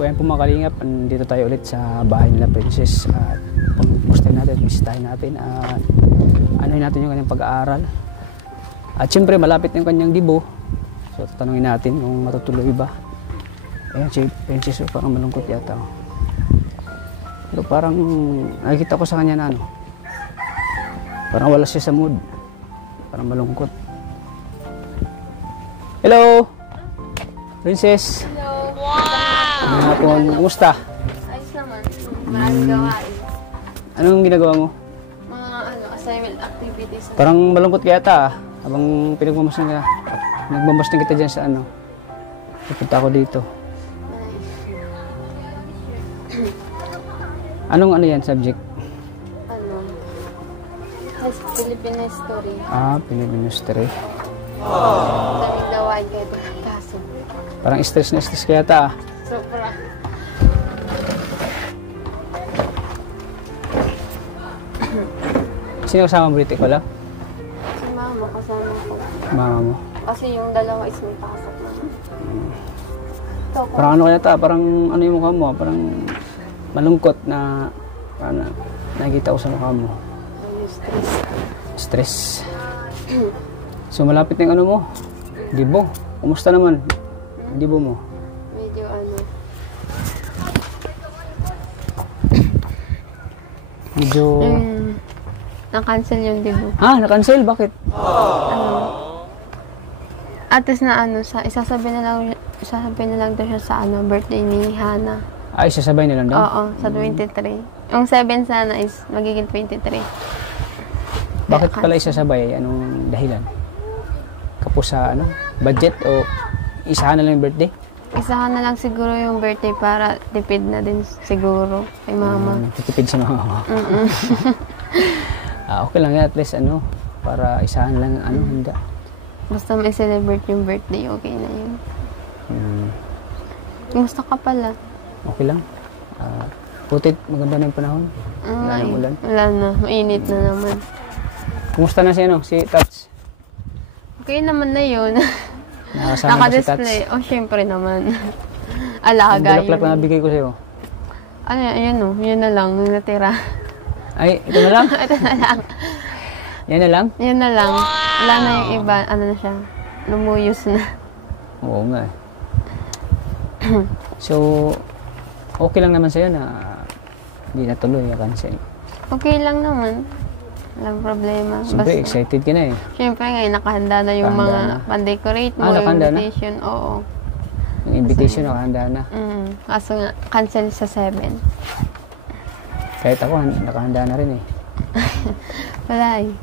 So ayan po mga kalingap, dito tayo ulit sa bahay nila Princess at pag-poste natin, bisitahin natin at anuhin natin yung kanyang pag-aaral. At syempre malapit na yung kanyang dibo. So tatanungin natin kung matutuloy ba. Ayan si Princess, parang malungkot yata. Pero parang nakikita ko sa kanya na ano, parang wala siya sa mood. Parang malungkot. Hello! Princess! Hello! Wow! Ano hapon? Kumusta? Ayos naman. Maraming gawain. Anong ginagawa mo? Mga assignment activities. Parang malungkot ka yata ah. Habang pinagmamasdan ka. Nagmamasdan kita dyan sa ano. Pupunta ako dito. Anong ano yan subject? Filipino history. Ah, Filipino history. Maraming gawain kayo ito ng kaso. Parang stress na stress ka yata ah. Sobra. Sino kasama mo dito pala? Si mama, kasama ko. Mama mo. Kasi yung dalawa is may pasok na. Ito, Parang ano kaya ta? Parang ano yung mukha mo? Parang malungkot na ano, nakikita ko sa mukha mo. stress. Stress. So malapit na yung ano mo? Dibo. Kumusta naman? Dibo mo? Medyo ano. Medyo... Na-cancel yung dibo. Ah, na-cancel? Bakit? At least na ano, isasabi na lang daw siya sa ano, birthday ni Hana. Ay, sasabay na lang daw? Oo, sa 23. Yung 7 sana is magiging 23. Bakit pala isasabay? Anong dahilan? Kapos sa ano? Budget o isahan na lang yung birthday? Isahan na lang siguro yung birthday para tipid na din siguro kay mama. Titipid si mama. Okay lang yan, at least ano, para isahan lang ano, handa. Basta may celebrate yung birthday, okay na yun. Kumusta ka pala? Okay lang. Putit, maganda na yung panahon. Wala nang ulan. Wala na, mainit na naman. Kumusta na si ano, si Tats? Okay naman na yun. Nakasama ba si Tats? Naka-display. Oh, syempre naman. Alaga yung bulaklak na nabigay ko sa'yo. Ano, ayun o, yun na lang, yung natira. Ay, ito na lang? Ito na lang. Yan na lang? Yan na lang. Wala na yung iba, ano na siya, lumuyos na. Oo nga eh. So, okay lang naman sa'yo na hindi natuloy, cancel. Okay lang naman. Walang problema. Siyempre, excited ka na eh. Siyempre ngayon, nakahanda na yung mga pan-decorate mo, yung invitation. Na? Oo. Yung invitation, nakahanda na. Kaso nga, cancel sa 7. Kahit ako, nakahanda na rin eh. Wala eh.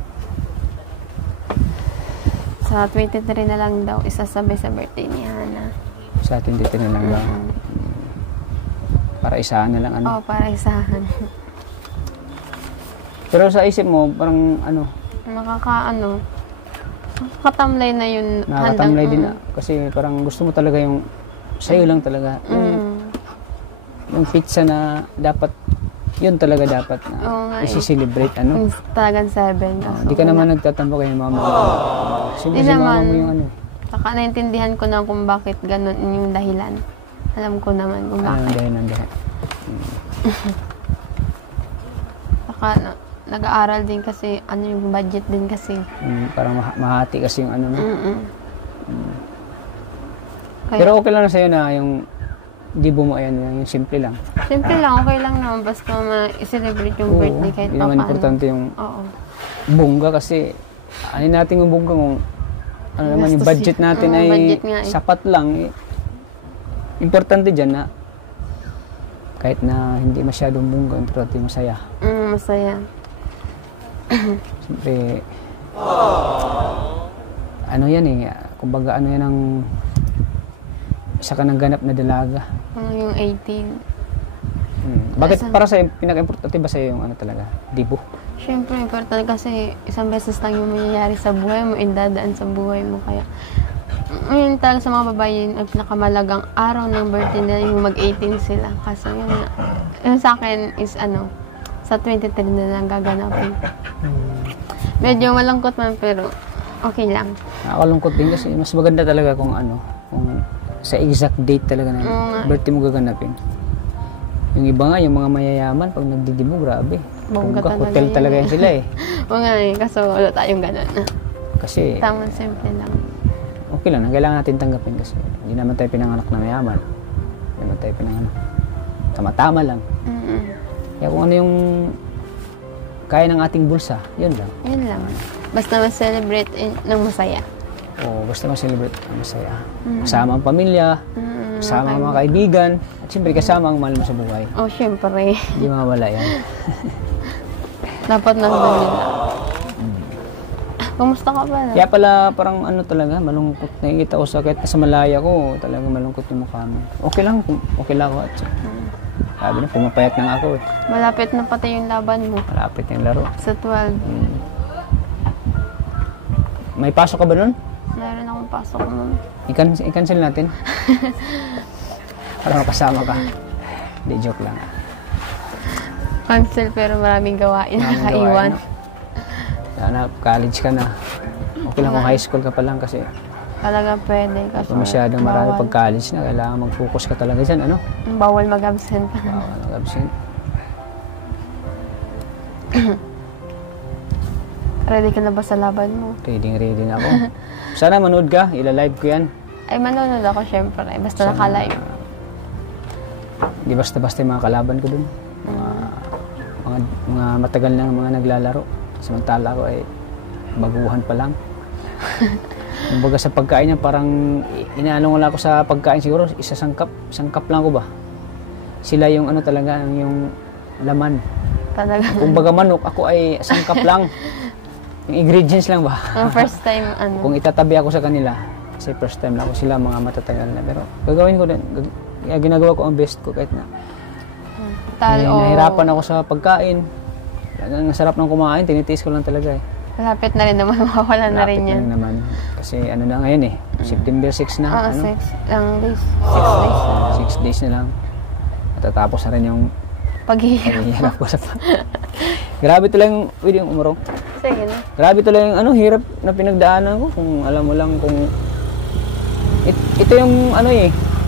Sa 23 na lang daw, isasabay sa birthday ni Hana. Sa atin dito na lang lang. Para isahan na lang ano. Oo, para isahan. Pero sa isip mo, parang ano? Nakakatamlay na yun. Nakakatamlay din na. Kasi parang gusto mo talaga yung sa'yo lang talaga. Yung pizza na dapat, yun talaga dapat na isi-celebrate ano. Talagang 7. Hindi ka naman nagtatampo kay mama. Hindi naman. Mama mo yung ano. Saka naintindihan ko na kung bakit ganun yung dahilan. Alam ko naman kung bakit. Ano dahilan. Saka nag-aaral din kasi, ano yung budget din kasi. Parang mahati kasi yung ano. No? Pero okay lang na sa'yo na yung dibo mo ayan, yung simple lang. Simple lang, okay lang naman. Basta ma-celebrate yung birthday kahit pa paano. Hindi naman importante yung bongga kasi ano natin yung bongga kung ano naman yung budget natin ay sapat lang. Importante dyan na kahit na hindi masyadong bongga, importante masaya. Masaya. Siyempre, ano yan eh, kumbaga ano yan ang isa ka ng ganap na dalaga. Yung 18. Bakit para sa'yo, pinaka-importante ba sa'yo yung ano talaga, dibo? Siyempre, important kasi isang beses lang yung mangyayari sa buhay mo, indadaan sa buhay mo. Kaya, yun talaga sa mga babae, ang pinakamalagang araw ng birthday nila yung mag-18 sila. Kasi yun sa akin is ano, sa 23 na lang gaganapin. Medyo malungkot man pero okay lang. Nakakalungkot din kasi mas maganda talaga kung ano, kung sa exact date talaga na Oo nga. birthday mo gaganapin. Yung iba nga, yung mga mayayaman, pag nagdidibo, grabe. Bongga talaga Hotel yun. talaga yan sila eh. Oo nga eh, kaso wala tayong ganun. Kasi, Tamang simple lang. okay lang, kailangan natin tanggapin kasi hindi naman tayo pinanganak na mayaman. Hindi naman tayo pinanganak. Tama-tama lang. Mm-mm. Kaya kung ano yung kaya ng ating bulsa, yun lang. Yun lang. Basta ma-celebrate ng masaya. O basta ma-celebrate ang masaya. Kasama ang pamilya, kasama ang mga kaibigan, at siyempre kasama ang mahal mo sa buhay. Oh, syempre. Hindi mawala yan. Dapat nandun nila. Kumusta ka ba? Kaya pala parang ano talaga, malungkot. Nakikita ko sa kahit sa malaya ko, talagang malungkot yung mukha mo. Okay lang ako. At sabi na, pumapayat na ako eh. Malapit na pati yung laban mo. Malapit yung laro. Sa 12. May pasok ka ba nun? Meron akong pasok nun. I-cancel natin. Para makasama ka. Hindi, joke lang. Cancel pero maraming gawain Maraming nakaiwan. gawain, no? Sana college ka na. Okay lang kung high school ka pa lang kasi Talaga pwede. Kasi kung masyadong marami bawal. pag college na, kailangan mag-focus ka talaga dyan, ano? Bawal mag-absent. Bawal mag-absent. Ready ka na ba sa laban mo? Ready na ako. Sana manood ka, ila-live ko yan. Ay, manonood ako syempre. Basta naka-live. Di basta-basta yung mga kalaban ko dun. Mga matagal na mga naglalaro. Samantala ko ay baguhan pa lang. Kumbaga sa pagkain niya, parang inaano ko sa pagkain siguro, sangkap lang ko ba? Sila yung ano talaga, yung laman. Talaga. Kumbaga manok, ako ay sangkap lang. Yung ingredients lang ba? Ang first time, Kung itatabi ako sa kanila, kasi first time lang ako sila, mga matatagal na. Pero gagawin ko din, ginagawa ko ang best ko kahit na. Nahirapan ako sa pagkain. Ang sarap ng kumain, tinitiis ko lang talaga eh. Malapit na rin naman, mawawala na rin yan. Malapit na naman. Kasi ano na ngayon eh, September 6 na. Oo, ano? 6 lang days. 6 days. 6 days na lang. Matatapos na rin yung Paghihirap. hirap ko sa Grabe talaga yung, pwede yung umurong. Sige na. Grabe talaga yung hirap na pinagdaanan ko. Kung alam mo lang kung... ito yung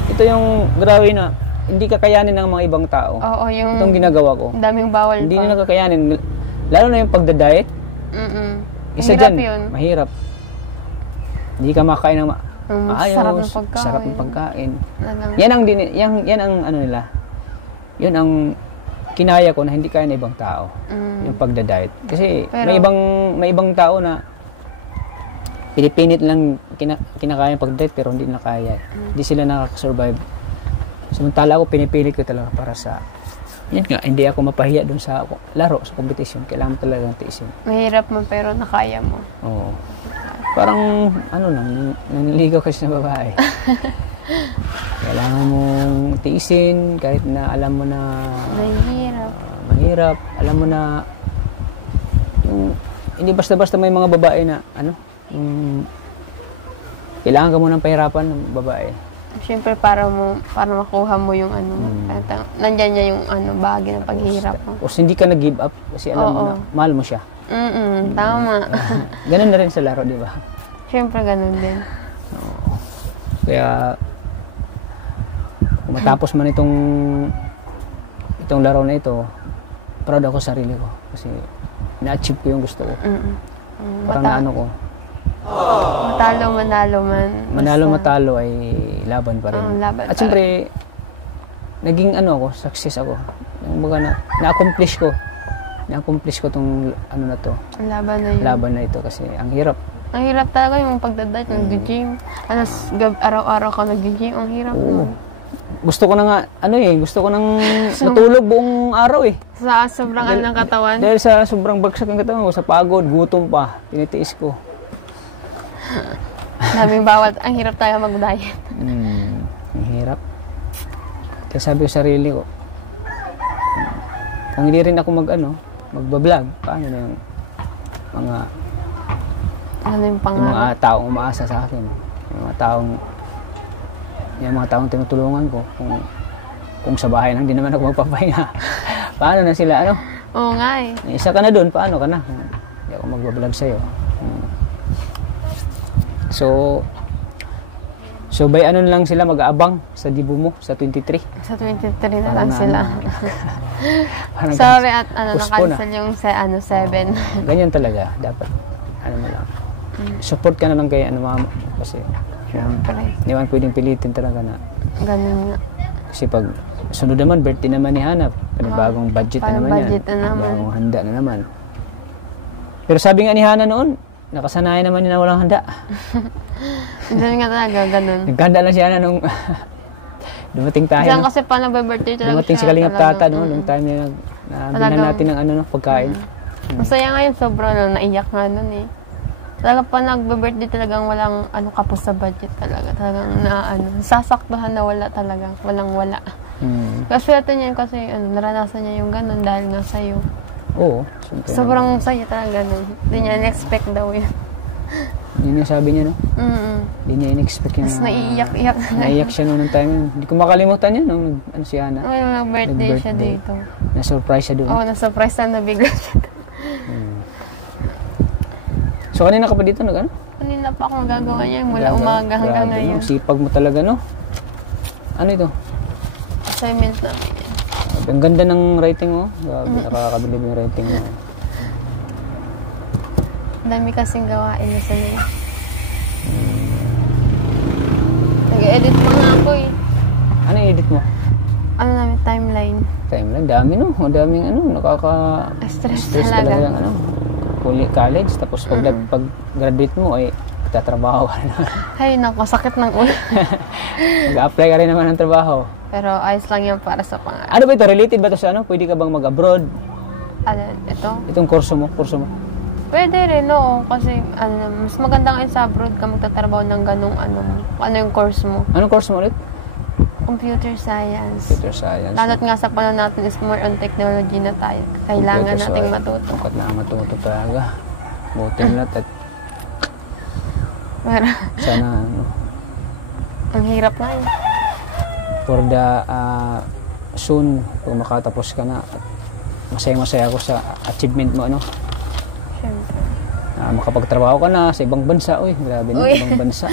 ito yung grabe na hindi kakayanin ng mga ibang tao. Oo, yung... Itong ginagawa ko. Daming bawal Hindi pa. nila kakayanin. Lalo na yung pagda-diet. Isa Mahirap dyan, yun. mahirap. Hindi ka makain ng maayos. Sarap ng pagkain. Sarap ng pagkain. Talagang- Yan ang ano nila. Yun ang kinaya ko na hindi kaya ng ibang tao. Yung pagda-diet. Kasi Pero- may ibang tao na pinipinit lang kinakaya yung pag-diet pero hindi na kaya. Hindi sila nakaka-survive. Samantala ako pinipilit ko talaga para sa yan nga, hindi ako mapahiya dun sa laro, sa competition. Kailangan mo talagang tiisin. Mahirap mo pero nakaya mo. Oo. Parang, naniligaw kasi na babae. Kailangan mong tiisin kahit na alam mo na Mahirap. mahirap. Alam mo na hindi basta-basta may mga babae na kailangan ka mo ng pahirapan ng babae. Siyempre para makuha mo yung nandyan niya yung bagay ng paghihirap mo. O hindi ka nag-give up kasi alam mo na mahal mo siya. Tama. Ganun na rin sa laro, di ba? Siyempre ganun din. Kaya kung matapos man itong laro na ito, proud ako sa sarili ko kasi na-achieve ko yung gusto ko. Parang naano ko. Matalo, manalo man. Manalo-matalo ay laban pa rin. Laban At pa siyempre, naging success ako. Na-accomplish ko. Na-accomplish ko itong na to. Ang laban na yun. Laban na ito kasi ang hirap. Ang hirap talaga yung pagdadiet, nag-gym. Araw-araw ka nag-gym, ang hirap mo. Gusto ko na nga, gusto ko nang matulog buong araw eh. Sa sobrang ng katawan. Dahil sa sobrang bagsak ng katawan ko, sa pagod, gutom pa, tinitiis ko. Daming bawal. Ang hirap tayo mag-diet. Ang hirap. Kaya sabi ko sa sarili ko, kung hindi rin ako magbablog, paano na yung Ano yung yung pangarap? mga taong umaasa sa akin, yung mga taong tinutulungan ko, kung sa bahay lang, hindi naman ako magpapahinga. Paano na sila, Oo nga eh. Isa ka na doon, paano ka na? Hindi ako magbablog sa'yo. So, So by ano lang sila mag-aabang sa dibo mo sa 23. Sa 23 na Parang lang sila. Parang Sorry at postpone na-cancel yung 7. ganyan talaga dapat. Ano mo lang. Support ka na lang kay ano mama kasi Siyempre. hindi man pwedeng pilitin talaga na. Ganun nga. Kasi pag sunod naman, birthday naman ni Hana. Panibagong budget na naman budget yan. na naman. Panibagong handa na naman. Pero sabi nga ni Hana noon, nakasanayan naman niya na walang handa. Ganun nga talaga, ganun. Nagkahanda lang si Hana nung dumating tayo. Diyan No? kasi pa nag-birthday talaga Dumating si siya Kalingap talaga. Tata, no? Nung time na nabilan Talagang- natin ng ano, no? Pagkain. Masaya ngayon, sobrang naiyak nga nun eh. Talaga pa nag-birthday talagang walang kapos sa budget talaga. Talagang sasaktuhan na wala talaga. Walang wala. Kaswerte niya kasi naranasan niya yung ganun dahil nga sa'yo. Oo. Siyempre, Sobrang saya talaga ganun. Hindi niya in-expect daw yun. yun yung sabi niya, no? Hindi niya in-expect yung... Tapos naiiyak-iyak. Naiyak siya noong time yun. Hindi ko makalimutan yun, nung si Hana. Ay, nag-birthday siya dito. Na-surprise siya doon. Oo, na-surprise na nabigla siya. So, kanina ka pa dito, nag-ano? Kanina pa akong gagawa niya mula umaga hanggang Grabe, ngayon. no? Sipag mo talaga, no? Ano ito? Assignment namin yan. Ang ganda ng writing mo. Grabe, nakakabilib yung writing mo. Ang dami kasing gawain na sila. Nag-edit pa nga ako eh. Ano yung edit mo? Ano namin, timeline. Timeline, dami, no? Ang daming, Stress stress talaga. talaga ng, college. Tapos pag graduate mo, ay tatrabaho ka na. Ay, naku, sakit ng ulo. Mag-apply ka rin naman ng trabaho. Pero ayos lang yan para sa pangarap. Ano ba ito? Related ba ito sa ano? Pwede ka bang mag-abroad? Ano, ito? Itong kurso mo? Pwede rin, oo. Kasi, mas maganda ngayon sa abroad ka magtatrabaho ng ganung ano yung course mo. Anong course mo ulit? Computer science. Computer science. Lalo't nga sa panahon natin is more on technology na tayo. Kailangan Computer nating science. matuto. Dapat na matuto talaga. Buti mo lahat at Pero, sana ano, ang hirap na yun. for the soon kung makatapos ka na masaya ako sa achievement mo ano Siyempre. makapagtrabaho ka na sa ibang bansa grabe na Uy. ibang bansa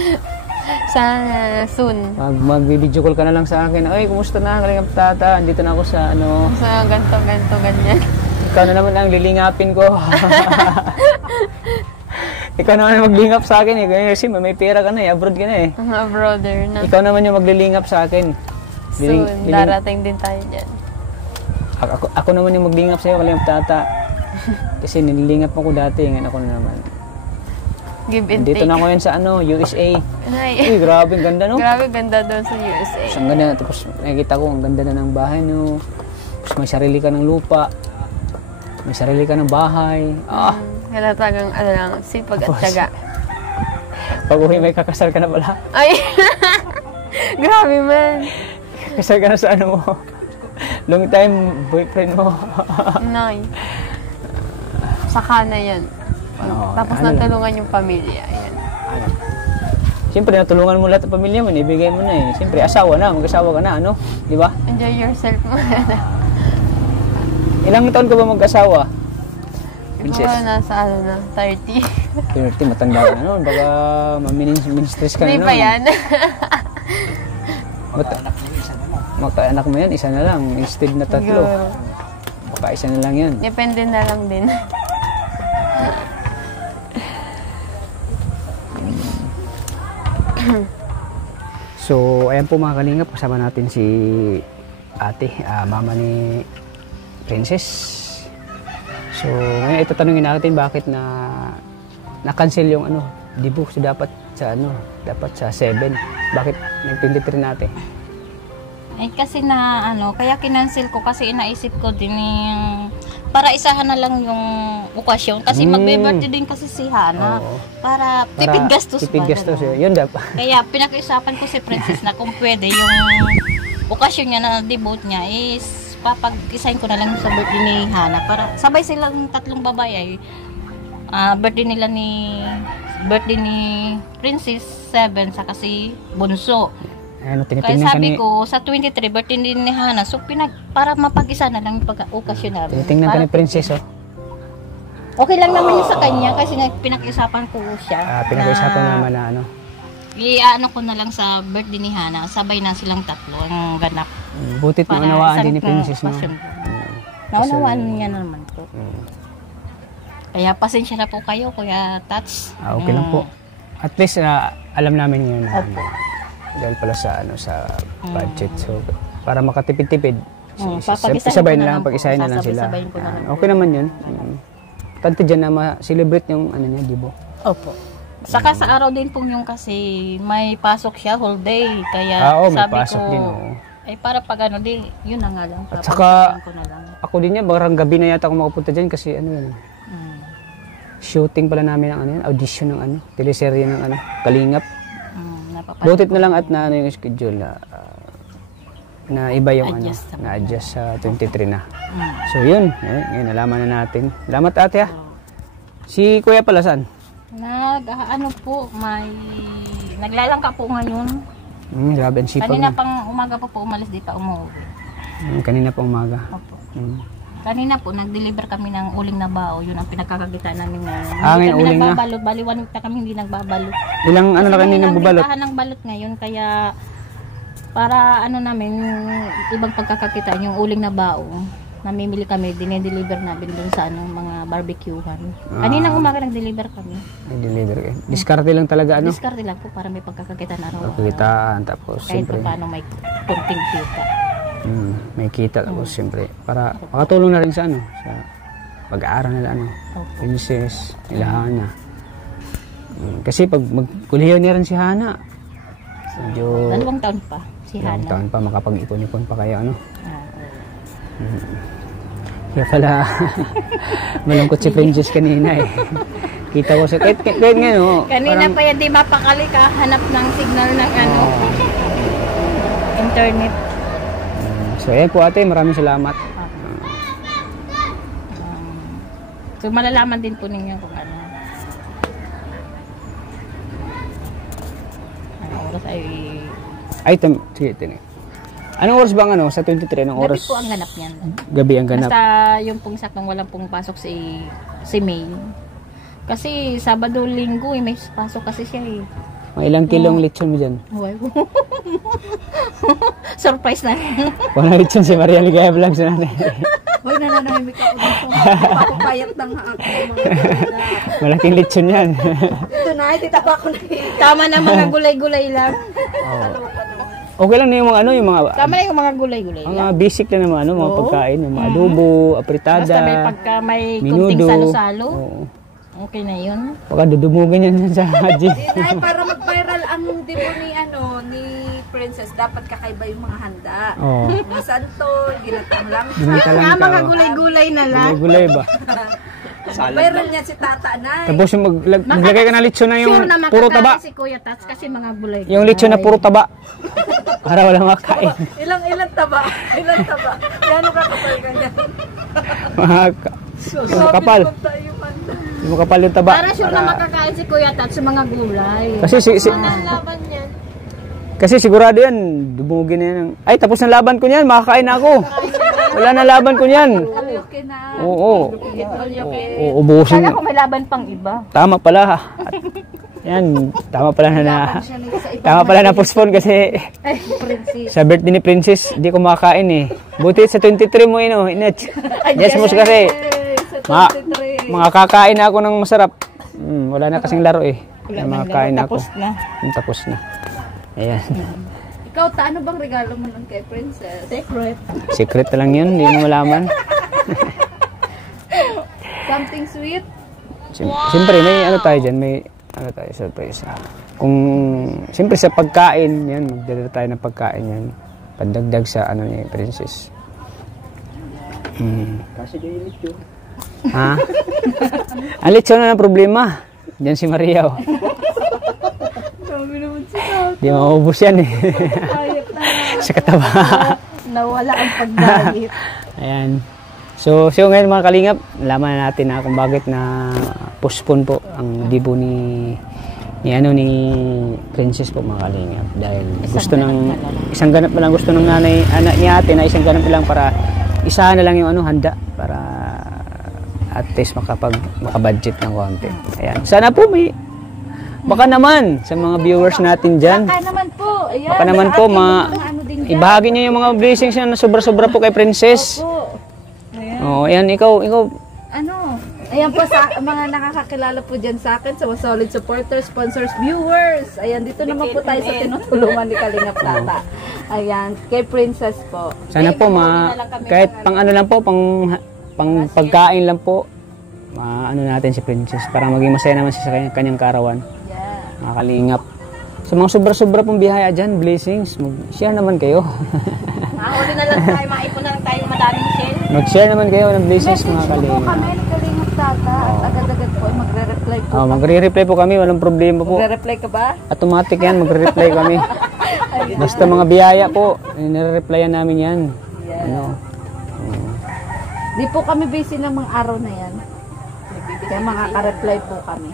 Sana soon. mag-video call ka na lang sa akin kumusta na Kalingap Tata andito na ako sa ano Sa ganto, ganyan. ikaw na naman ang lilingapin ko ikaw naman ang maglingap sa akin kasi may pera ka na abroad ka na Mga brother na. ikaw naman yung maglilingap sa akin Soon, darating din tayo dyan. Ako naman yung maglingap sa'yo, Kalingap Tata. Kasi nililingap ako dati, ngayon ako na naman. Give and Dito take. na ako yan sa USA. Ay, Uy, grabe, ang ganda no? grabe ganda doon sa USA. Tapos ang ganda, tapos nakikita ko, ang ganda na ng bahay no. Tapos may sarili ka ng lupa. May sarili ka ng bahay. Kaya talagang sipag at Tapos, tiyaga. Pag uwi, may kakasal ka na pala. Ay! Grabe man. Kasal ka na sa ano mo. Long time boyfriend mo. Nay. Saka na yan. Tapos ano lang. natulungan yung pamilya. Ayan. Siyempre, natulungan mo lahat ng pamilya mo, ibigay mo na Siyempre, asawa na, mag-asawa ka na, ano? Di ba? Enjoy yourself mo. Ilang taon ka ba mag-asawa? Ikaw nasa 30. 30, matanda ka na noon. Baka ma-ministries ka na Hindi noon. pa yan. Magkaanak mo yan, isa na lang. Instead na 3. Baka isa na lang yan. Depende na lang din. So, ayan po mga kalingap. Kasama natin si ate, mama ni Princess. So, ngayon itatanungin natin bakit na-cancel yung dibo. So, dapat sa 7. Bakit nag-23 natin? Ay kasi kaya kinancel ko kasi inaisip ko din yung para isahan na lang yung okasyon kasi magbe-birthday din kasi si Hana. Oo. Para tipid gastos Tipid ba, gastos. ganun. Yun dapat. Kaya pinag-isapan ko si Princess na kung pwede yung okasyon niya na debut niya is papag-isahin ko na lang sa birthday ni Hana para sabay silang tatlong babae ay birthday ni Princess 7 saka si Bunso. Ano, Kaya tinitingnan sabi ko, sa 23, birthday din ni Hana, so para mapag-isa na lang yung pagka-okasyon namin. Tinitingnan ka ni Princess, Okay lang naman yun sa kanya kasi pinag-isapan ko siya. Pinag-uusapan naman na I-ano ko na lang sa birthday ni Hana, sabay na silang tatlo ang ganap. Butit na unawaan din ni Princess, no? Naunawaan niya naman po. Kaya pasensya na po kayo, Kuya Tats. Okay lang po. At least alam namin yun na dahil pala sa budget. So para makatipid-tipid, isabay na lang, pag-isahin na lang sila. Okay naman yun. Tanto dyan na ma-celebrate yung niya, Dibo. Opo. Saka sa araw din po yung kasi may pasok siya whole day. Kaya may sabi pasok ko, din, para pag di, yun na nga lang. At saka, ako din yan, barang gabi na yata ako makapunta dyan kasi shooting pala namin ng audition ng teleserye ng Kalingap. Butit na lang at yung schedule na iba yung na-adjust sa 23 na. So yun, ngayon nalaman na natin. Salamat ate ha. Si Kuya pala saan? Naglalangka po ngayon. Grabe ang sipag. Kanina pang umaga po umalis dito umuwi. Kanina pang umaga. Opo. Kanina po, nag-deliver kami ng uling na bao. Yun ang pinagkakakitaan namin ngayon. Ngayon uling na? Nagbabalot. Baliwan na kami hindi nagbabalot. Ilang na kanina bubalot? Kasi ng balot ngayon, kaya para namin, ibang pagkakakitaan, yung uling na bao. Namimili kami, dinedeliver namin dun sa mga barbecuehan. Kanina umaga nag-deliver kami. Nag-deliver kayo. Diskarte lang talaga Diskarte lang po para may pagkakakitaan araw-araw. Pagkakitaan, tapos kahit siyempre. Kahit paano may kunting kita. May kita tapos siyempre. Para makatulong na rin sa sa pag-aaral nila Princess, nila Hana. Kasi pag magkulihan niya rin si Hana. 2 taon pa si Hana. 2 taon pa, makapag-ipon-ipon pa kayo Kaya pala malungkot si Princess kanina Kita ko sa kahit nga kanina pa yan di mapakali ka hanap ng signal ng internet. So ayan po ate, maraming salamat. So malalaman din po ninyo kung ano oras sige tinig. Anong oras ba sa 23? Anong oras? Gabi po ang ganap niyan. Gabi ang ganap. Basta yung pong saktong walang pong pasok si May. Kasi Sabado, Linggo may pasok kasi siya May ilang kilong lechon mo dyan? Surprise na. Walang lechon si Maria Ligaya Vlogs natin. Hoy, nananahimik ako dito. Papapayat ng ako. Malaking lechon yan. Ito na, tita pa ako na. Tama na mga gulay-gulay lang. Okay lang na yung mga tama na yung mga gulay-gulay lang. Mga basic na naman, mga pagkain, yung mga adobo, apritada, basta may pagka may menudo, kunting salo-salo. Okay na yun. Baka dudumugan yan sa Haji. Ay, para mag-viral ang demo ni Princess, dapat kakaiba yung mga handa. Mga santol, ginatang langsa. Mga gulay-gulay na lang. Gulay ba? Viral niya si Tata Nay. Tapos yung maglagay ka ng lechon na yung puro taba. Si Kuya Tats kasi mga gulay. Yung lechon na puro taba. Para wala makain. Ilang taba? Ilang taba? Gano'n kakapal ganyan? Kapal. Yung makapal yung taba. Para sure na makakain si Kuya Tats sa mga gulay. Kasi laban yan. Kasi sigurado yan, dumugin na yan. Ay, tapos na laban ko niyan, makakain ako. Wala na laban ko niyan. Oo. Ubusin. Kala ko may laban pang iba. Tama pala. Yan, tama pala na postpone kasi sa birthday ni Princess, hindi ko makakain Buti sa 23 mo inat. Yes, mos kasi. Mga kakain ako ng masarap. Wala na kasing laro Makakain ako. Tapos na. Ayan. Ikaw, ano bang regalo mo nun kay Princess? Secret na lang yun, hindi mo malaman. Something sweet? Siyempre, may tayo dyan, may surprise. Siyempre sa pagkain, yan, magdala tayo ng pagkain yan. Pandagdag sa ni Princess. Kasi yung lechon. Ha? Ang lechon na ng problema. Diyan si Maria Di maubos yan sa kataba. Nawala ang pagdalit. Ayan. So ngayon mga kalingap, nalaman na natin kung bakit na postpone po ang dibo ni Princess po mga kalingap. Dahil isang ganap na lang gusto ng nanay ni ate na isang ganap lang para isa na lang yung handa para at least makabudget ng konti. Ayan. Sana po Baka naman sa mga viewers natin dyan. Baka naman po. Ayan, Baka naman po, ano din dyan. ibahagi niyo yung mga blessings na sobra-sobra po kay Princess. Po. Ayan. Oh, ayan, ikaw. Ano? Ayan po sa mga nakakakilala po dyan sa akin, sa mga solid supporters, sponsors, viewers. Ayan, dito naman po tayo sa tinutulungan ni Kalingap Tata. Ayan, kay Princess po. Sana po, kahit pang ano lang po, pang pagkain lang po, ano natin si Princess para maging masaya naman siya sa kanyang karawan. Yeah. Mga kalingap. Sa mga sobra-sobra pong biyaya dyan, blessings, mag-share naman kayo. Mahuli na lang tayo, maipon na lang tayo ng madaming shell. Mag-share naman kayo ng blessings, mga Po kalingap. kami ni Kalingap Tata at agad-agad po ay magre-reply po. Magre-reply po kami, walang problema po. Magre-reply ka ba? Automatic yan, magre-reply kami. Basta mga biyaya po, nire-replyan namin yan. Yeah. Ano? Di po kami busy ng mga araw na yan. Kaya makaka-reply po kami.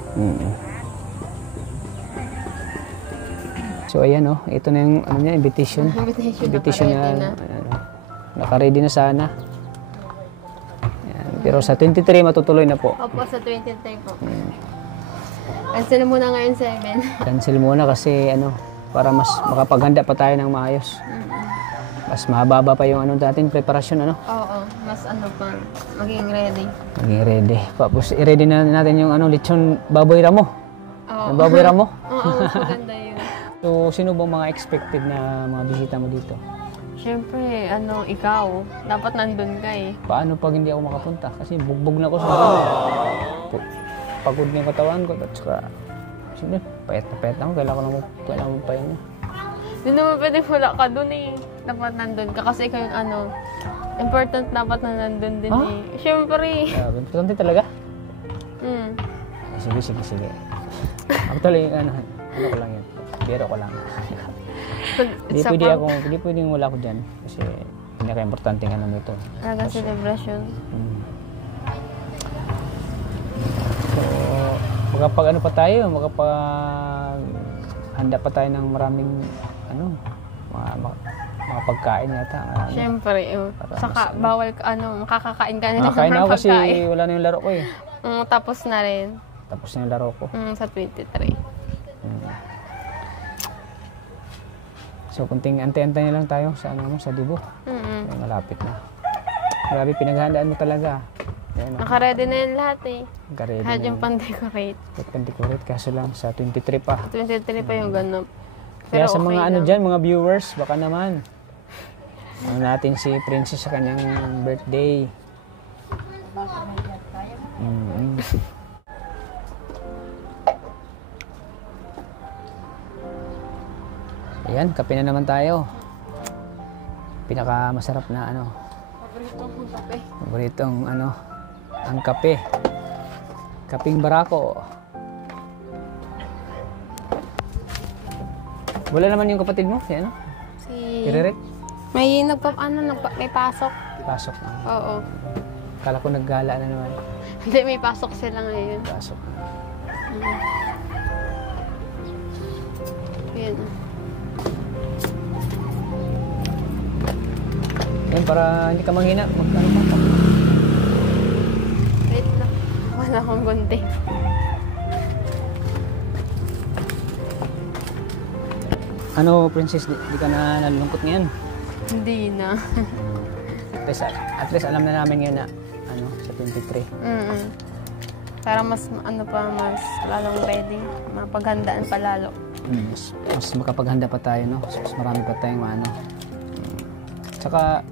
So ayan ito na yung ano niya, invitation. Invitation na. Naka-ready na sana. Ayan. Pero sa 23 matutuloy na po. Opo, sa 23 po. Cancel muna ngayon 7. Cancel muna kasi para mas makapaghanda pa tayo ng maayos. Mas mahaba pa yung natin preparasyon Oo, mas pa, maging ready. Maging ready. Tapos i-ready na natin yung lechon baboy ramo. Oo. Yung baboy ramo. Oo, mas maganda yun. So sino bang mga expected na mga bisita mo dito? Siyempre, ikaw, dapat nandun ka eh. Paano pag hindi ako makapunta? Kasi bugbog na ako sa pagod na yung katawan ko. At saka, siyempre, payat na payat ako. Kailangan mo pahinga. Hindi naman pwede wala ka dun eh. Dapat nandun ka kasi ikaw yung important dapat na nandun din eh. Siyempre. Importante talaga? Sige. Actually, ano ko lang yan. Biro ko lang. Hindi pwedeng wala ko dyan. Kasi pinaka-importante nga naman ito. Talagang celebration. So, makapag handa pa tayo ng maraming mga pagkain yata. Siyempre. Saka bawal ka, makakakain ka na ng Makakain ako kasi pagkain. wala na yung laro ko eh. Tapos na rin. Tapos na yung laro ko. Sa 23. So, kunting antay-antay na lang tayo sa sa Dibo. Ay, malapit na. Grabe, pinaghandaan mo talaga. Ayan, Naka-ready na yung lahat eh. Naka-ready Lahat na yung pan-decorate. Pan-decorate, kaso lang sa 23 pa. 23 pa yung ganap. Kaya Pero sa okay mga lang. dyan, mga viewers, baka naman. Natin si Princess sa kanyang birthday. Ayan, kape na naman tayo. Pinaka-masarap na Paboritong kape. paboritong ang kape. Kaping barako. Wala naman yung kapatid mo, si Si... Irerek? May may pasok. Pasok na. Oo. Kala ko naggala na naman. Hindi, may pasok sila ngayon. Pasok na. Yan. Yan, para hindi ka manghina. Wait lang. Wala akong gunting. Princess, di ka na nalulungkot ngayon? Hindi na. At least alam na namin ngayon na sa 23. Para mas mas lalong ready. Mapaghandaan pa lalo. Mas makapaghanda pa tayo, mas marami pa tayong Tsaka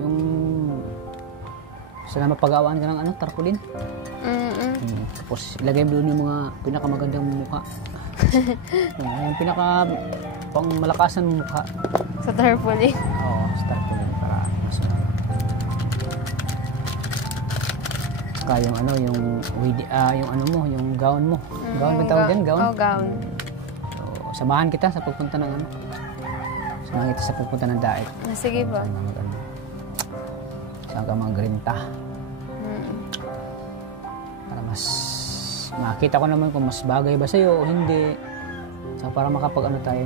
yung sana mapag-awaan ka ng tarpaulin. Tapos ilagay mo doon yung mga pinakamagandang mukha. Yung pinaka pangmalakasan ng mukha. Sa tarpaulin. Oo, sa tarpaulin para mas saka yung yung gown mo. Gown ba tawag din? Gown? Oh, gown. So, samahan kita sa pagpunta ng Samahan kita sa pagpunta ng daet. Sige ba? Saan ka mga grinta. Para mas makita ko naman kung mas bagay ba sa'yo o hindi. So, para makapag tayo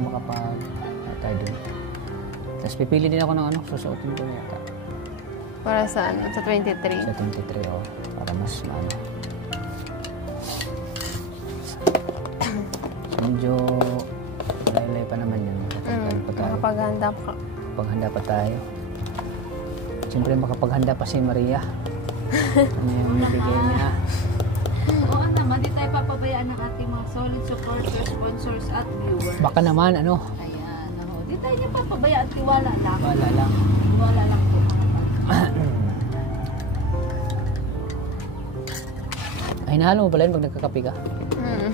dun. Tapos pipili din ako ng susuotin ko yata. Para saan? Sa 23? Sa 23, para mas medyo laylay pa naman yun. Makapaghanda pa. Paghanda pa tayo. Siyempre makapaghanda pa si Maria. Ano yung nabigay niya. Oo naman, di tayo papabayaan ng ating mga solid supporters, sponsors at viewers. Baka naman, ano? Ayan, di tayo niya papabayaan, tiwala lang. Wala lang. Tiwala lang po. Ay, nahalo mo pala yun pag nagkakape ka.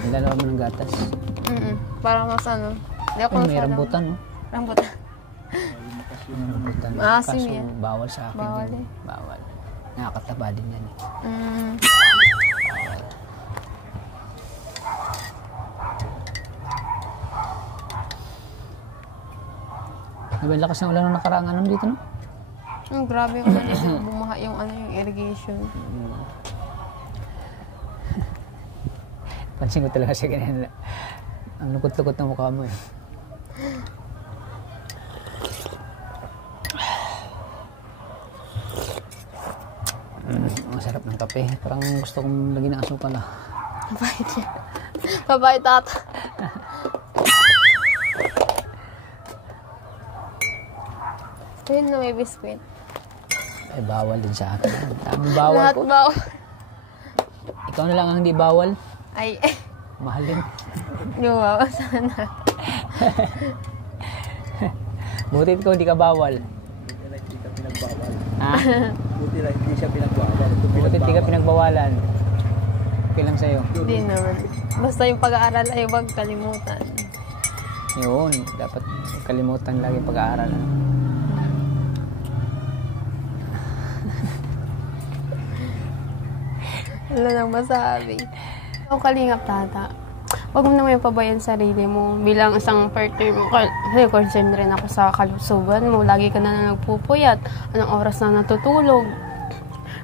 Nilalawa mo ng gatas. Para mas ano. Hindi ako Ay, may masyadong- rambutan, no? Rambutan. May rambutan. Maasim Kaso, yan. bawal sa akin. Bawal yun. eh. Bawal. Nakakataba din yan eh. Diba, lakas ng ulan ng nakaraang ano dito, no? Grabe yung ano dito. Bumaha yung ano yung irrigation. Pansin ko talaga siya ganyan. Ang lukot-lukot ng mukha mo eh. Ang sarap ng kape. Parang gusto kong lagyan ng asukal ah. Mabait siya. Mabait tata. Ayun na may biskwit. Ay, bawal din sa akin. Tamang bawal Lahat ko. bawal. Ikaw na lang ang hindi bawal. Ay, Mahal din. wow, sana. Buti ikaw hindi ka bawal. Ha? Buti lang hindi siya pinagbawal. Buti hindi ka pinagbawalan. Okay lang sa'yo. Hindi naman. Basta yung pag-aaral ay huwag kalimutan. Yun. Dapat kalimutan lagi pag-aaral. Ano? Wala nang masabi. Ang kalingap tata. Huwag mo naman pabayan sarili mo. Bilang isang partner mo, kasi concerned rin ako sa kalusugan mo. Lagi ka na nagpupuyat. Anong oras na natutulog.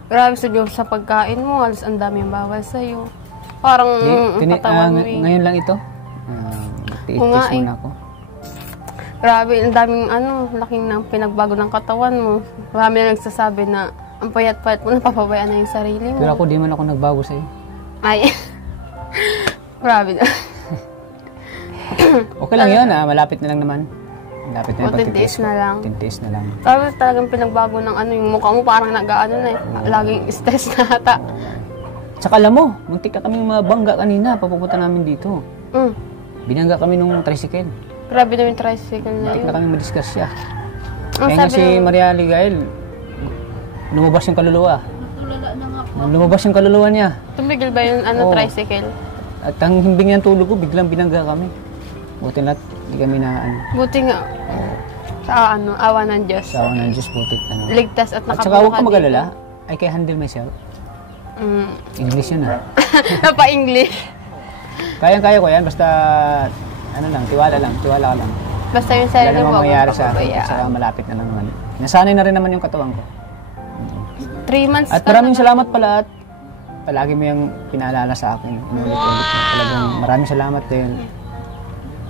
Grabe sa Diyos sa pagkain mo. Halos ang dami yung bawal sa'yo. Parang katawan mo eh. Ngayon lang ito. Oo nga Tiis eh. muna ako. Grabe, ang daming laking ng pinagbago ng katawan mo. Marami na nagsasabi na ang payat-payat mo, napapabayaan na yung sarili mo. Pero ako, di man ako nagbago sa'yo. Ay, grabe na. Okay lang yun, malapit na lang naman. Malapit na O, yung tintiis na lang. Tintiis na lang. Grabe talagang pinagbago ng yung mukha mo parang nag-ano na eh. Laging stress na ata. Tsaka alam mo, muntik ka kaming mabangga kanina, papupunta namin dito. Binangga kami nung tricycle. Grabe na yung tricycle na Muntik yun. na kami madiscuss siya. Ang Kaya nga sabi si ng- Maria Ligael, lumabas yung kaluluwa. Tulala na nga po. Lumabas yung kaluluwa niya. Tumigil ba yung Oo. tricycle? At ang himbing niyang tulog ko, biglang binangga kami. Buti lahat, di kami na Buti nga. Sa awa ng Diyos. sa awan ng Diyos, butit. Ligtas at At saka huwag ka dito. mag-alala, I can handle myself. English yun ah. Napa-English. Kayang-kaya ko yan, basta ano lang, tiwala ka lang. Basta yung Wala sarili mo, namang huwag mangyayari mong sa akin, papabayaan. saka malapit na lang naman. Nasanay na rin naman yung katawan ko. 3 months At ka maraming na- salamat pala at palagi mo yung pinaalala sa akin. Inulit-ulit na. Talagang maraming salamat din.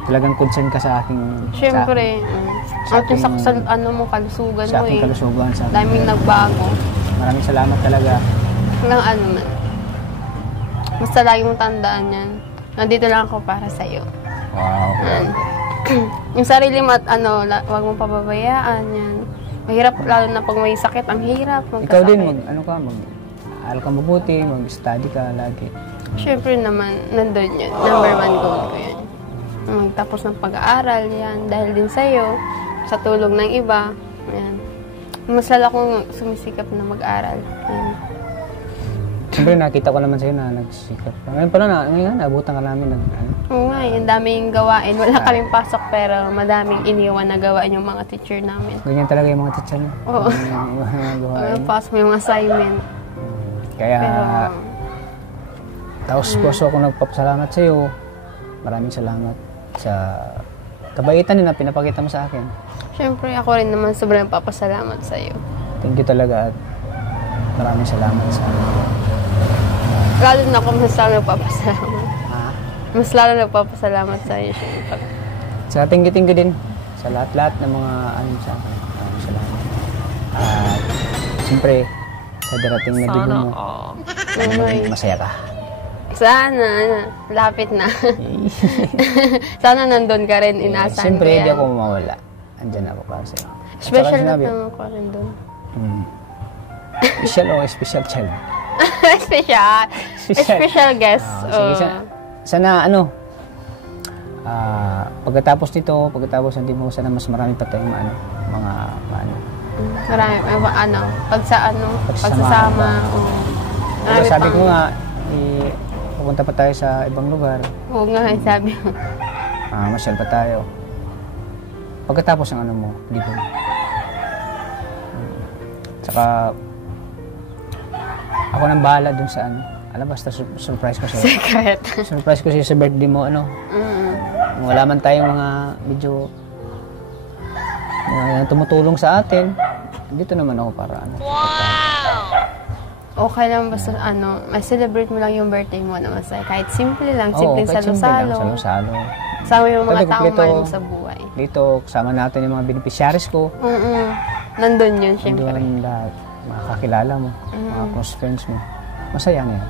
Talagang concern ka sa aking Siyempre. sa At yung aking- sa kalusugan sa mo aking eh. kalusugan. Sa Daming nagbago. maraming salamat talaga. Hanggang man. Basta lagi mong tandaan yan. Nandito lang ako para sa'yo. Wow. Yung sarili mo at huwag mong pababayaan yan. Mahirap, lalo na pag may sakit, ang hirap. Ikaw din, magkasakit. mag-aaral ka mabuti, mag-study ka lagi. Siyempre naman, nandun yun. Number 1 goal ko yan. Magtapos ng pag-aaral yan. Dahil din sa'yo, sa tulong ng iba. Yan. Mas lalo akong sumisikap na mag-aral. Yan. Siyempre, nakita ko naman sa'yo na nagsikap ka. Ngayon pala, ngayon, naabutan ka namin. Oo nga, yung daming gawain. Wala kaming pasok pero madaming iniwan na gawain yung mga teacher namin. Ganyan talaga yung mga teacher. No? Oo. Yung mga gawain. Pasok mo yung assignment. Kaya, Pero, taos puso ako nagpapasalamat sa iyo. Maraming salamat sa kabaitan na pinapakita mo sa akin. syempre ako rin naman sobrang papasalamat sa'yo. Thank you talaga at maraming salamat sa akin. Lalo na ako mas lalo nagpapasalamat. Ha? Mas lalo nagpapasalamat sa'yo. Syempre. Sa thank you din sa lahat-lahat ng mga ano sa akin. Maraming salamat. At siyempre, sa darating na dugo mo, Ay, masaya ka. Sana, lapit na. Sana nandun ka rin, inaasahan ko Siyempre, yan. hindi ako mawawala. Andyan ako para sa'yo. At Special saka na sinabi, naman ko rin doon. Special o special child? Special. Special guest. Sige, sana ano, pagkatapos nito, pagkatapos ng demo, sana mas marami pa tayong mga Marami, pagsasama. Pero sabi ko nga, pupunta pa tayo sa ibang lugar. Oo nga, sabi ko. Masyal pa tayo. Pagkatapos ng mo, dito. Tsaka, ako nang bahala dun sa basta surprise ko sa'yo. Secret. Surprise ko sa'yo sa birthday mo, Kung wala man tayong mga medyo tumutulong sa atin, dito naman ako para Okay lang basta ma-celebrate mo lang yung birthday mo na masaya. Kahit simple lang, simpleng kahit simple salo-salo. lang, salo-salo. Sama yung mga Talagang taong kompleto. mahal mo sa buhay. Dito, kasama natin yung mga beneficiaries ko. Nandun yun, syempre. Doon lahat, mga kakilala mo, mga close friends mo. Masaya na yan.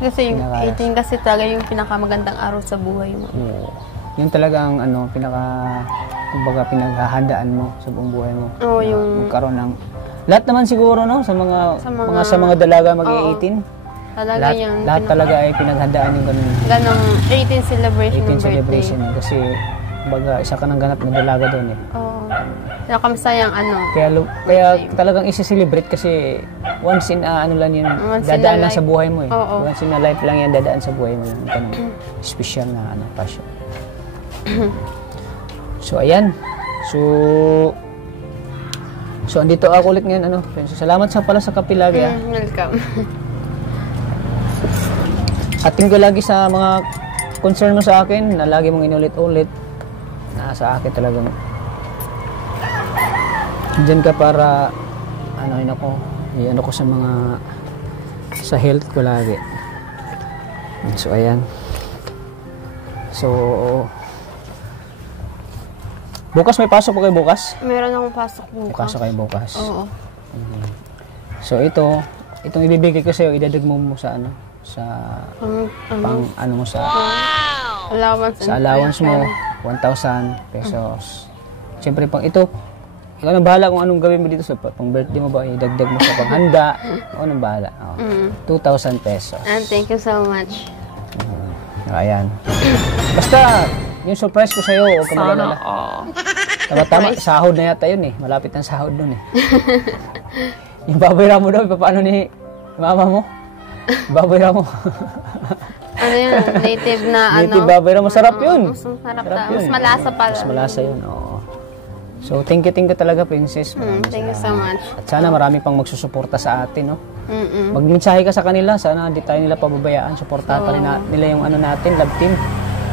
Kasi yung 18 kasi talaga yung pinakamagandang araw sa buhay mo. Oo. Yun talagang kumbaga pinaghahandaan mo sa buong buhay mo. Oo, Na yung... magkaroon ng lahat naman siguro sa mga dalaga mag-18. Talaga yung... Lahat talaga ay pinaghandaan yung ganong 18 celebration 18 ng birthday. celebration kasi kumbaga isa ka ng ganap na dalaga doon Oo. Kaya kamasayang Kaya talagang isi-celebrate kasi once in lang yun, dadaan lang sa buhay mo Oo. Once in a life lang yan, dadaan sa buhay mo yung ganun special na passion. So ayan. So andito ako ulit ngayon Salamat pala sa kape lagi Welcome. Ating ko lagi sa mga concern mo sa akin na lagi mong inulit-ulit na sa akin talagang dyan ka para ko sa mga sa health ko lagi. So ayan. So bukas may pasok po kayo bukas? Meron akong pasok bukas. Pasok kayo bukas? Oo. So itong ibibigay ko sa'yo, idadag mo sa allowance mo, 1,000 pesos. Siyempre ito, ikaw nang bahala kung anong gawin mo dito sa pang birthday mo ba, idagdag mo sa panghanda, ako nang bahala. 2,000 pesos. And thank you so much. Ayan. Basta, yung surprise ko sa'yo, huwag ka mag-alala. Tama, sahod na yata yun malapit ang sahod nun Yung babayra mo daw, paano ni mama mo? Babayra mo. Yun? Native na Native babayra, masarap yun. Masarap yun. Mas malasa pala. Mas malasa yun, oo. So, thank you talaga, Princess. Thank you so much. At sana marami pang magsusuporta sa atin, Magmensahe ka sa kanila, sana hindi tayo nila pababayaan. Suportahan pa rin nila yung natin, love team.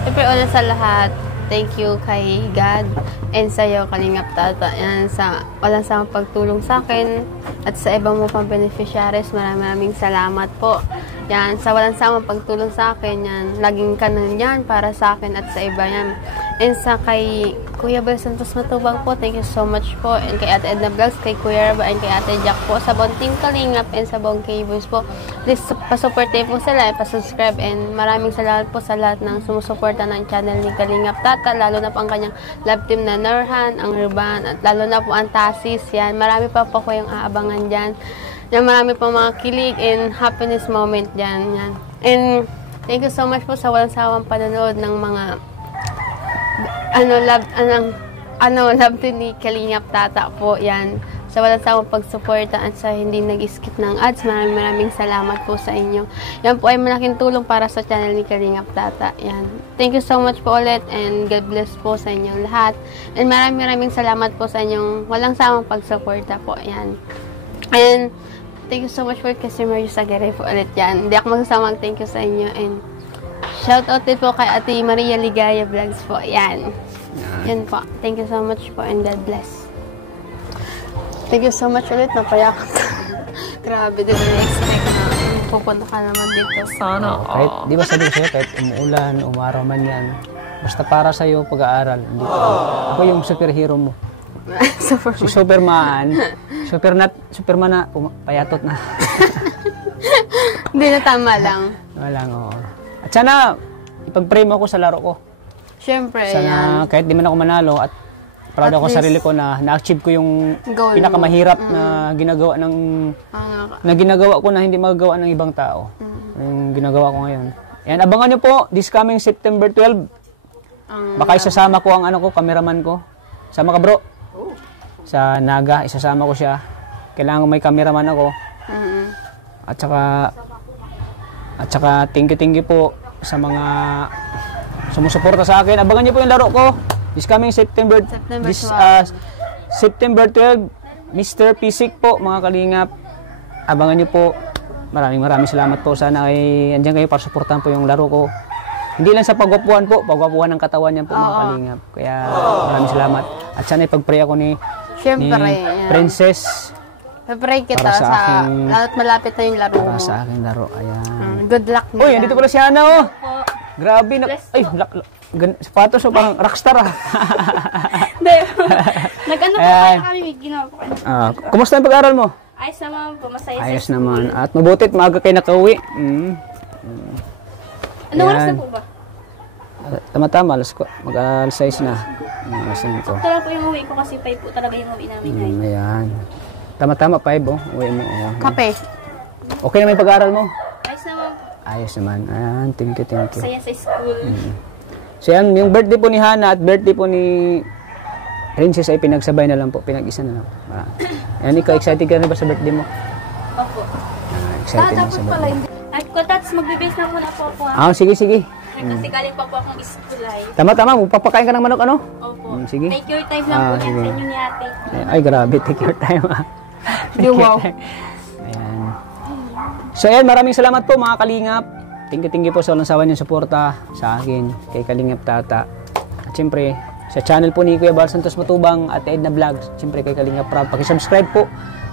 Siyempre, una sa lahat, thank you kay God and sa iyo, Kalingap Tata. Yan, walang samang pagtulong sa akin at sa ibang mo pang beneficiaries, maraming salamat po. Yan, sa walang samang pagtulong sa akin, yan, laging ka nandyan para sa akin at sa iba yan. And sa kay Kuya Bel Santos Matubang po, thank you so much po. And kay Ate Edna Vlogs, kay Kuya Raba, and kay Ate Jack po. Sa buong Team Kalingap and sa buong K-Boys po. Please, pasupport po sila, pasubscribe. And maraming salamat po sa lahat ng sumusuporta ng channel ni Kalingap Tata. Lalo na po ang kanyang love team na Norhan, ang Ruban, at lalo na po ang Tasis. Yan, marami pa po yung aabangan dyan. Yan, marami pa mga kilig and happiness moment dyan. Yan. And thank you so much po sa walang sawang panonood ng mga love team ni Kalingap Tata po. Yan, sa walang sawang pagsuporta at sa hindi nag-skip ng ads, maraming salamat po sa inyo. Yan po ay malaking tulong para sa channel ni Kalingap Tata. Yan, thank you so much po ulit and God bless po sa inyong lahat. And maraming salamat po sa inyong walang sawang pagsuporta po. Yan, and thank you so much for customer Sagare po ulit. Yan, hindi ako magsasamang thank you sa inyo. And shout out din po kay Ate Maria Ligaya Vlogs po. Yan. Yan po. Thank you so much po and God bless. Thank you so much ulit. Napayak. Grabe, di ba na-expect na pupunta ka naman dito. Sana. Kahit, di ba sabi ko sa'yo, kahit umuulan, umaraw man yan, basta para sa'yo pag-aaral. Ako yung superhero mo. Si Superman na payatot na. Hindi na, tama lang. Wala lang, oo. At sana, ipag-pray mo ako sa laro ko. Syempre, yan. Sana, kahit di man ako manalo, at proud At ako sa least, sarili ko na na-achieve ko yung goal pinakamahirap mo. na ginagawa ng Ano, na ginagawa ko na hindi magagawa ng ibang tao. Yung ginagawa ko ngayon. Yan, abangan nyo po, this coming September 12, baka isasama ko ang cameraman ko. Sama ka bro. Sa Naga, isasama ko siya. Kailangan may cameraman ako. At saka thank you po sa mga sumusuporta sa akin. Abangan niyo po yung laro ko. This coming September 12. September 12, Mr. Pisik po, mga kalingap. Abangan niyo po. Maraming salamat po. Sana ay andyan kayo para suportahan po yung laro ko. Hindi lang sa pagwapuhan po, pagwapuhan ng katawan niyan po, mga kalingap. Kaya maraming salamat. At sana ipag-pray ako ni Syempre, yan. Princess Pray kita para sa sa aking- lalo't malapit na yung laro para mo. sa aking laro. Ayan. Good luck nila. Uy, andito pala si Hana, oh. Grabe na. Ay, sapatos o parang rockstar ah. Hindi. Nag-ano po Ayan. kayo kami, may ginawa po kayo. Kumusta ang pag-aaral mo? Ayos naman po, masaya Ayos sa naman. At mabutit, maaga kayo nakauwi. Anong oras Ayan. na po ba? Tama-tama, mag-alas 6 na. Alas 5. Ito lang po yung uwi ko kasi 5 po talaga yung uwi namin ngayon. Ayan. Tama-tama, 5 oh. Uwi mo. Oh. Kape. Okay na may pag-aaral mo? Ayos naman po, Ayos naman. Ayan, thank you. masaya sa school. So yan, yung birthday po ni Hana at birthday po ni Princess ay pinagsabay na lang po. Pinag-isa na lang. Ayan, ikaw, excited ka na ba sa birthday mo? Opo. Excited na sa birthday. At ko, Tats, magbibase na muna po ako. Sige. Kasi galing pa po akong school ay. Tama, magpapakain ka ng manok, ano? Opo. Sige. Take your time lang po yan sige. sa inyo ni ate. Ay, grabe. Take your time, ah. Wow. Ayan. So, ayan. Maraming salamat po, mga kalingap. Thank you po sa walang sawa niyong suporta sa akin, kay Kalingap Tata. At siyempre, sa channel po ni Kuya Bal Santos Matubang at Edna Vlogs. Siyempre, kay Kalingap Prab. Pakisubscribe po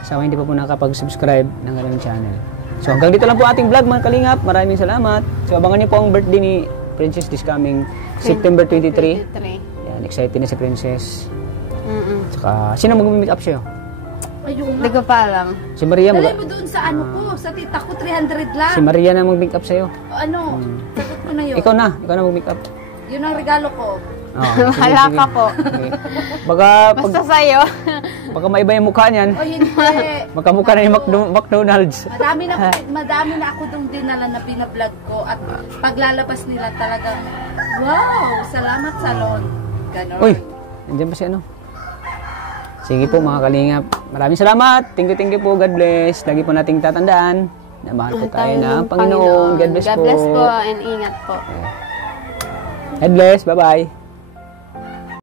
sa mga hindi pa po nakapag-subscribe ng kanilang channel. So, hanggang dito lang po ating vlog, mga Kalingap. Maraming salamat. So, abangan niyo po ang birthday ni Princess this coming September 23. Yan, excited na si Princess. Saka, sino mag-make up siya? Ayun Hindi nga. ko pa alam. Si Maria. Dali mo doon sa ano ko, sa tita ko, 300 lang. Si Maria na mag-make up sa'yo. Ano, sagot ko na yun. Ikaw na mag-make up. Yun ang regalo ko. Bahala ka po. Okay. Baka, Basta sa'yo. baka maiba yung mukha niyan. O hindi. Magkamukha na yung McDonald's. Madami na ako dong dinala na pina-vlog ko at paglalabas nila talagang, wow, salamat salon. Ganon. Uy, nandiyan pa si ano? Sige po, mga Kalingap. Maraming salamat. Thank you po. God bless. Lagi po nating tatandaan na mahal po tayo ng Panginoon. God bless po. God bless po and ingat po. God bless. Bye-bye.